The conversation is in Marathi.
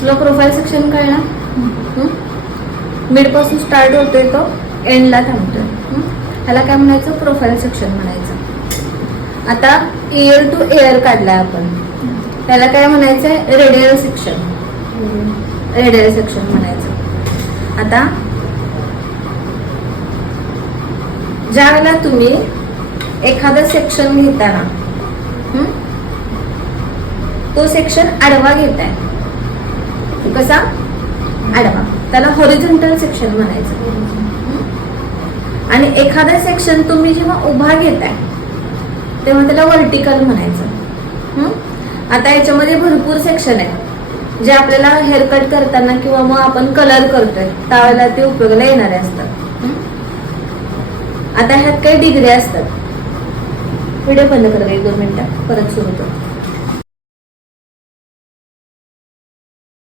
तुला प्रोफाईल सेक्शन कळलं? मिड पासून स्टार्ट होतोय तो एंडला थांबतोय. ह्याला काय म्हणायचं? प्रोफाईल सेक्शन म्हणायचं. आता इयर टू एअर काढलाय आपण, त्याला काय म्हणायचंय? Radial section. रेडियल सेक्शन म्हणायचं. आता ज्या वेळेला तुम्ही एखादं सेक्शन घेताना तो सेक्शन आडवा घेताय, कसा? आडवा, त्याला हॉरिझॉन्टल सेक्शन म्हणायचं. आणि एखादा सेक्शन तुम्ही जेव्हा उभा घेताय तेव्हा त्याला व्हर्टिकल म्हणायचं. आता याच्यामध्ये भरपूर सेक्शन आहे जे आपल्याला हेअरकट करताना किंवा मग आपण कलर करतोय त्यावेळेला ते उपयोगाला येणारे असतात. आता ह्यात काही डिग्री असतात. व्हिडिओ बंद कर, 1-2 मिनिटं, परत सुरू कर.